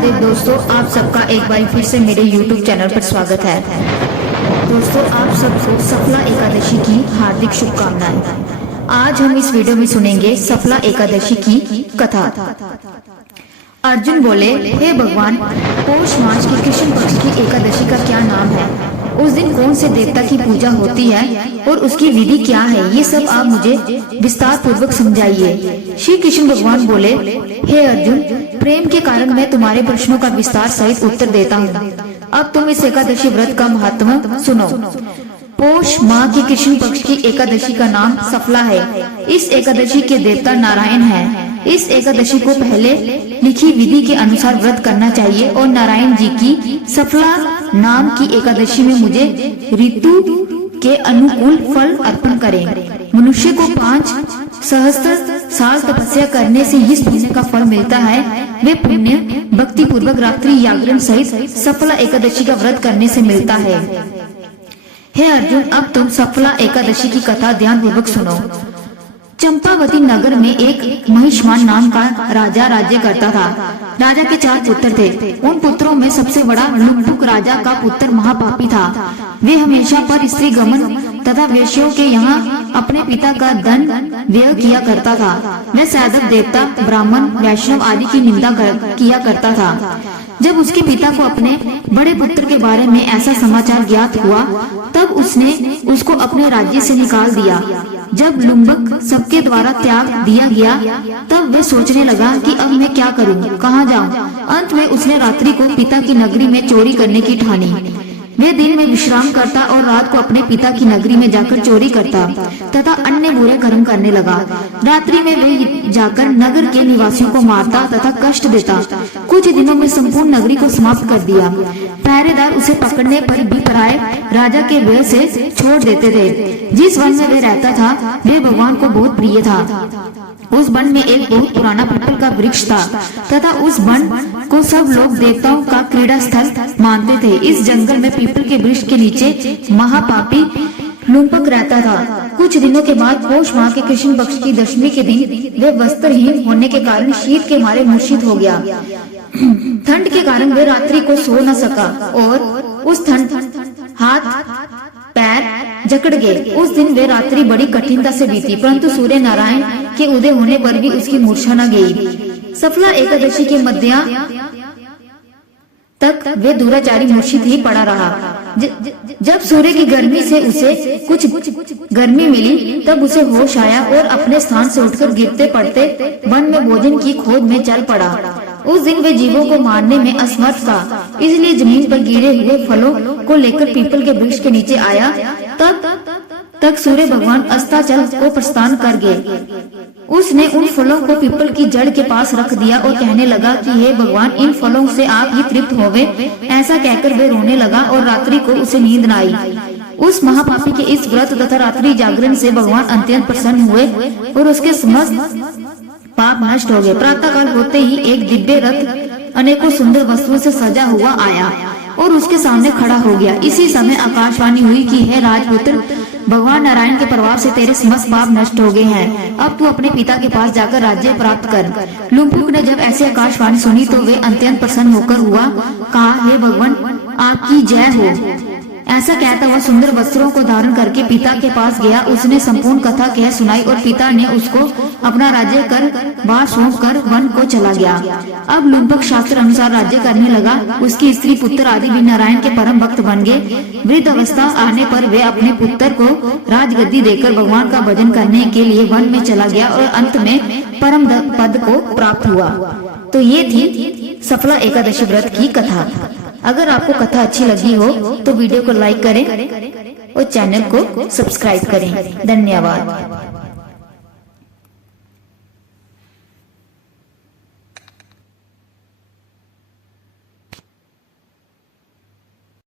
महादेव दोस्तों, आप सबका एक बार फिर से मेरे YouTube चैनल पर स्वागत है। दोस्तों, आप सबको सफला एकादशी की हार्दिक शुभकामनाएं। आज हम इस वीडियो में सुनेंगे सफला एकादशी की कथा। अर्जुन बोले, हे भगवान, पौष मास की कृष्ण पक्ष की एकादशी का क्या नाम है? उस दिन कौन से देवता की पूजा होती है और उसकी विधि क्या है? ये सब आप मुझे विस्तार पूर्वक समझाइए। श्री कृष्ण भगवान बोले, हे अर्जुन, प्रेम के कारण मैं तुम्हारे प्रश्नों का विस्तार सहित उत्तर देता हूँ। अब तुम इस एकादशी व्रत का महत्व सुनो। पौष माह की कृष्ण पक्ष की एकादशी का नाम सफला है। इस एकादशी के देवता नारायण हैं। इस एकादशी को पहले लिखी विधि के अनुसार व्रत करना चाहिए और नारायण जी की सफला नाम की एकादशी में मुझे ऋतु के अनुकूल फल अर्पण करें। मनुष्य को 5 सहस्त्र साल तपस्या करने से जिस पुण्य का फल मिलता है, वे पुण्य भक्ति पूर्वक रात्रि जागरण सहित सफला एकादशी का व्रत करने से मिलता है। हे अर्जुन, अब तुम सफला एकादशी की कथा ध्यान पूर्वक सुनो। चंपावती नगर में एक महिष्मान नाम का राजा राज्य करता था। राजा के 4 पुत्र थे। उन पुत्रों में सबसे बड़ा लुम्बुक राजा का पुत्र महापापी था। वे हमेशा पर स्त्री गमन तथा वेश्यों के यहाँ अपने पिता का धन व्यय किया करता था। वह साधक देवता, ब्राह्मण, वैष्णव आदि की निंदा किया करता था। जब उसके पिता को अपने बड़े पुत्र के बारे में ऐसा समाचार ज्ञात हुआ, तब उसने उसको अपने राज्य से निकाल दिया। जब लुम्बक सबके द्वारा त्याग दिया गया, तब वे सोचने लगा कि अब मैं क्या करूं, कहां जाऊं। अंत में उसने रात्रि को पिता की नगरी में चोरी करने की ठानी। वे दिन में विश्राम करता और रात को अपने पिता की नगरी में जाकर चोरी करता तथा अन्य बुरे कर्म करने लगा। रात्रि में वे जाकर नगर के निवासियों को मारता तथा कष्ट देता। कुछ दिनों में संपूर्ण नगरी को समाप्त कर दिया। पहरेदार उसे पकड़ने पर भी पराए राजा के भय से छोड़ देते थे। जिस वन में वे रहता था, वे भगवान को बहुत प्रिय था। उस वन में एक बहुत पुराना पीपल का वृक्ष था तथा उस वन को सब लोग देवताओं का क्रीड़ा स्थल मानते थे। इस जंगल में पीपल के वृक्ष के नीचे महापापी लुम्पक रहता था। कुछ दिनों के बाद पौष माह के कृष्ण पक्ष की दशमी के दिन वे वस्त्रहीन होने के कारण शीत के मारे मूर्छित हो गया। ठंड के कारण वे रात्रि को सो न सका और उस ठंड हाथ पैर जकड़ गए। उस दिन वे रात्रि बड़ी कठिनता से बीती, परंतु सूर्य नारायण के उदय होने पर भी उसकी मूर्छा न गई। सफला एकादशी के मध्या तक वे दुराचारी मूर्छित ही पड़ा रहा। जब सूर्य की गर्मी से उसे कुछ गर्मी मिली, तब उसे होश आया और अपने स्थान से उठकर गिरते पड़ते वन में भोजन की खोज में चल पड़ा। उस दिन वे जीवों को मारने में असमर्थ था, इसलिए जमीन पर गिरे हुए फलों को लेकर पीपल के वृक्ष के नीचे आया। तब तक सूर्य भगवान अस्ताचल को प्रस्थान कर गए। उसने उन फलों को पीपल की जड़ के पास रख दिया और कहने लगा कि हे भगवान, इन फलों से आप ही तृप्त होवे। ऐसा कहकर वे रोने लगा और रात्रि को उसे नींद न आई। उस महापापी के इस व्रत तथा रात्रि जागरण से भगवान अत्यंत प्रसन्न हुए और उसके समस्त पाप नष्ट हो गए। प्रातः काल होते ही एक दिव्य रथ अनेकों सुंदर वस्तुओं से सजा हुआ आया और उसके सामने खड़ा हो गया। इसी समय आकाशवाणी हुई कि हे राजपुत्र, भगवान नारायण के प्रभाव से तेरे समस्त पाप नष्ट हो गए हैं। अब तू अपने पिता के पास जाकर राज्य प्राप्त कर। लुम्बुक ने जब ऐसी आकाशवाणी सुनी तो वे अत्यंत प्रसन्न होकर हुआ, कहा, हे भगवान, आपकी जय हो। ऐसा कहता हुआ सुंदर वस्त्रों को धारण करके पिता के पास गया। उसने संपूर्ण कथा कह सुनाई और पिता ने उसको अपना राज्य कर बाहर सौंप कर वन को चला गया। अब लुम्बक शास्त्र अनुसार राज्य करने लगा। उसकी स्त्री पुत्र आदि भी नारायण के परम भक्त बन गए। वृद्ध अवस्था आने पर वे अपने पुत्र को राजगद्दी देकर भगवान का भजन करने के लिए वन में चला गया और अंत में परम पद को प्राप्त हुआ। तो ये थी सफला एकादशी व्रत की कथा। अगर आपको कथा अच्छी लगी हो तो वीडियो को लाइक करें और चैनल को सब्सक्राइब करें। धन्यवाद।